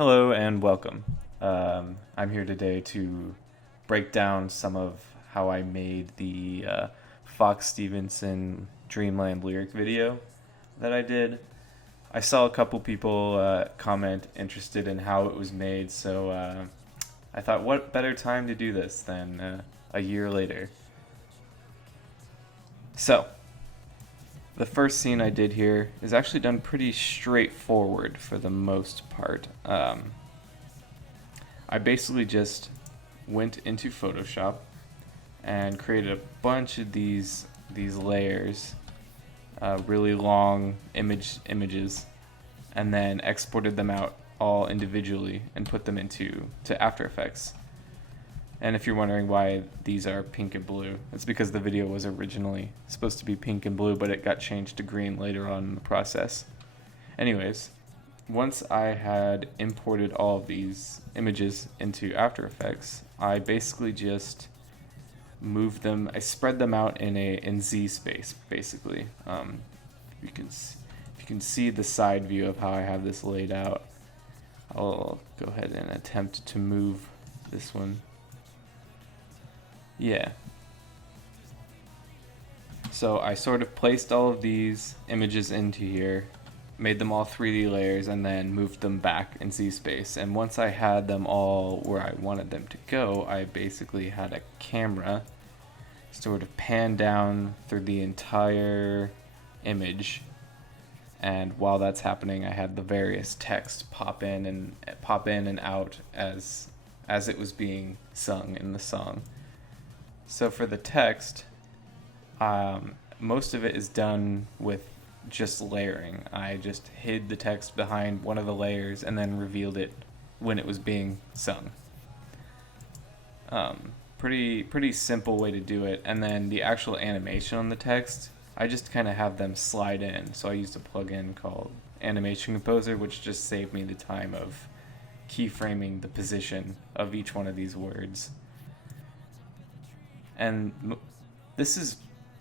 Hello and welcome. I'm here today to break down some of how I made the Fox Stevenson Dreamland lyric video that I did. I saw a couple people comment interested in how it was made, so I thought what better time to do this than a year later. So, the first scene I did here is actually done pretty straightforward for the most part. I basically just went into Photoshop and created a bunch of these layers, really long images, and then exported them out all individually and put them into After Effects. And if you're wondering why these are pink and blue, it's because the video was originally supposed to be pink and blue, but it got changed to green later on in the process. Anyways, once I had imported all of these images into After Effects, I basically just moved them. I spread them out in Z space, basically. You can see the side view of how I have this laid out. I'll go ahead and attempt to move this one. Yeah. So I sort of placed all of these images into here, made them all 3D layers, and then moved them back in Z space. And once I had them all where I wanted them to go, I basically had a camera sort of pan down through the entire image. And while that's happening, I had the various text pop in and out as it was being sung in the song. So for the text, most of it is done with just layering. I just hid the text behind one of the layers and then revealed it when it was being sung. Pretty simple way to do it. And then the actual animation on the text, I just kind of have them slide in. So I used a plugin called Animation Composer, which just saved me the time of keyframing the position of each one of these words. And this is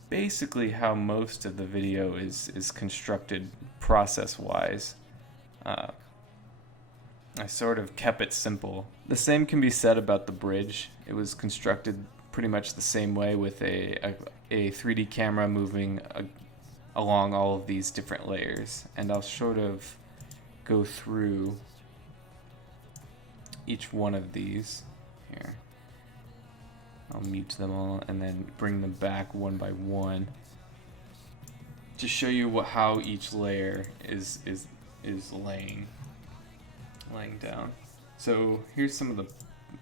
basically how most of the video is constructed process-wise. I sort of kept it simple. The same can be said about the bridge. It was constructed pretty much the same way with a 3D camera moving along all of these different layers. And I'll sort of go through each one of these here. I'll mute them all and then bring them back one by one to show you how each layer is laying down. So here's some of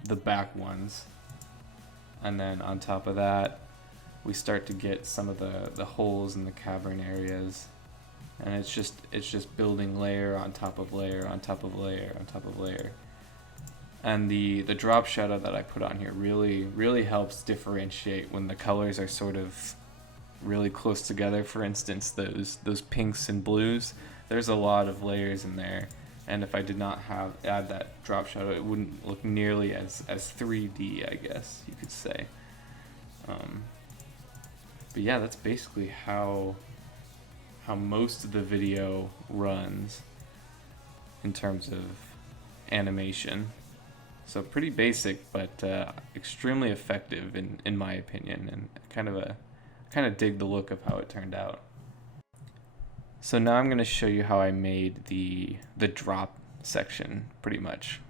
the back ones, and then on top of that we start to get some of the holes in the cavern areas, and it's just building layer on top of layer on top of layer on top of layer. And the drop shadow that I put on here really helps differentiate when the colors are sort of really close together. For instance, those pinks and blues, there's a lot of layers in there, and if I did not add that drop shadow, it wouldn't look nearly as 3D, I guess you could say. But yeah, that's basically how most of the video runs in terms of animation. So pretty basic, but extremely effective in my opinion, and kind of dig the look of how it turned out. So now I'm going to show you how I made the drop section, pretty much,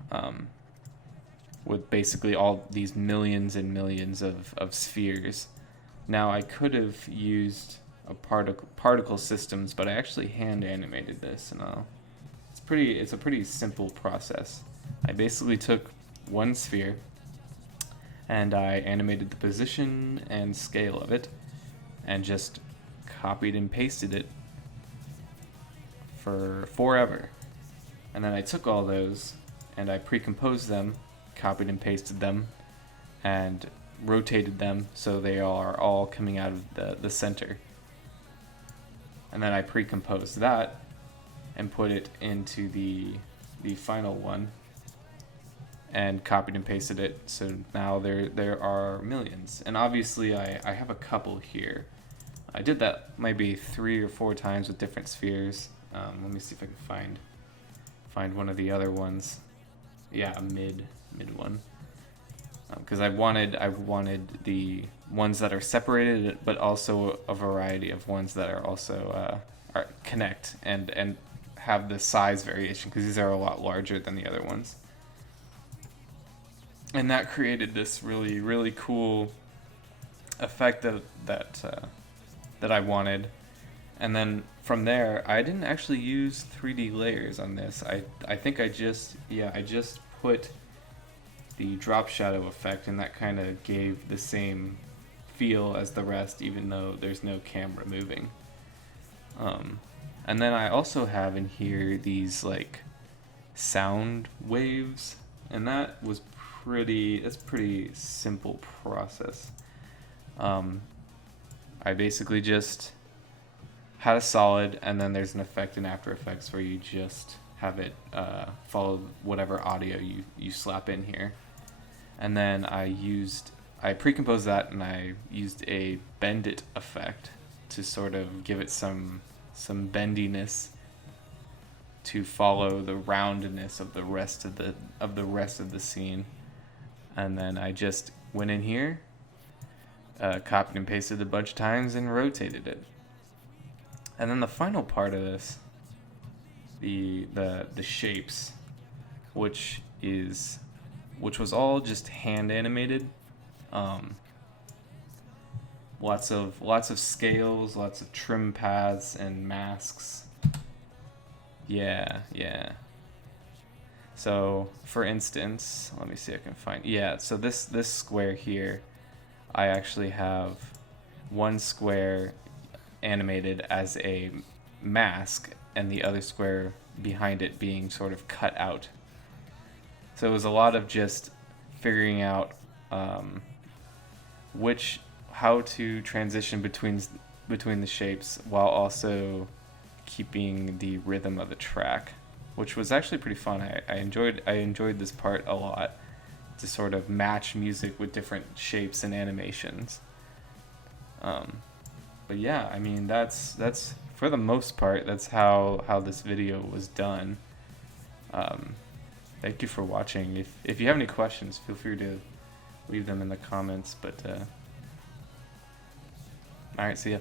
with basically all these millions and millions of spheres. Now I could have used a particle systems, but I actually hand animated this, and it's a pretty simple process. I basically took one sphere and I animated the position and scale of it and just copied and pasted it for forever. And then I took all those and I pre-composed them, copied and pasted them, and rotated them so they are all coming out of the center. And then I pre-composed that and put it into the final one and copied and pasted it, so now there are millions. And obviously I have a couple here. I did that maybe 3 or 4 times with different spheres. Let me see if I can find one of the other ones. yeah, a mid one, because I wanted the ones that are separated, but also a variety of ones that are also connect and have the size variation, because these are a lot larger than the other ones. And that created this really cool effect that I wanted. And then from there, I didn't actually use 3D layers on this. I think I just put the drop shadow effect, and that kind of gave the same feel as the rest, even though there's no camera moving. And then I also have in here these like sound waves, and that was it's pretty simple process. I basically just had a solid, and then there's an effect in After Effects where you just have it follow whatever audio you slap in here. And then I pre-composed that, and I used a bend it effect to sort of give it some bendiness to follow the roundness of the rest of the scene. And then I just went in here, copied and pasted a bunch of times, and rotated it. And then the final part of this, the shapes, which was all just hand animated. Lots of scales, lots of trim paths and masks. Yeah. So, for instance, let me see if I can find. Yeah, so this square here, I actually have one square animated as a mask, and the other square behind it being sort of cut out. So it was a lot of just figuring out how to transition between the shapes while also keeping the rhythm of the track, which was actually pretty fun. I enjoyed this part a lot, to sort of match music with different shapes and animations. But yeah, I mean that's for the most part that's how this video was done. Thank you for watching. If you have any questions, feel free to leave them in the comments. But all right, see ya.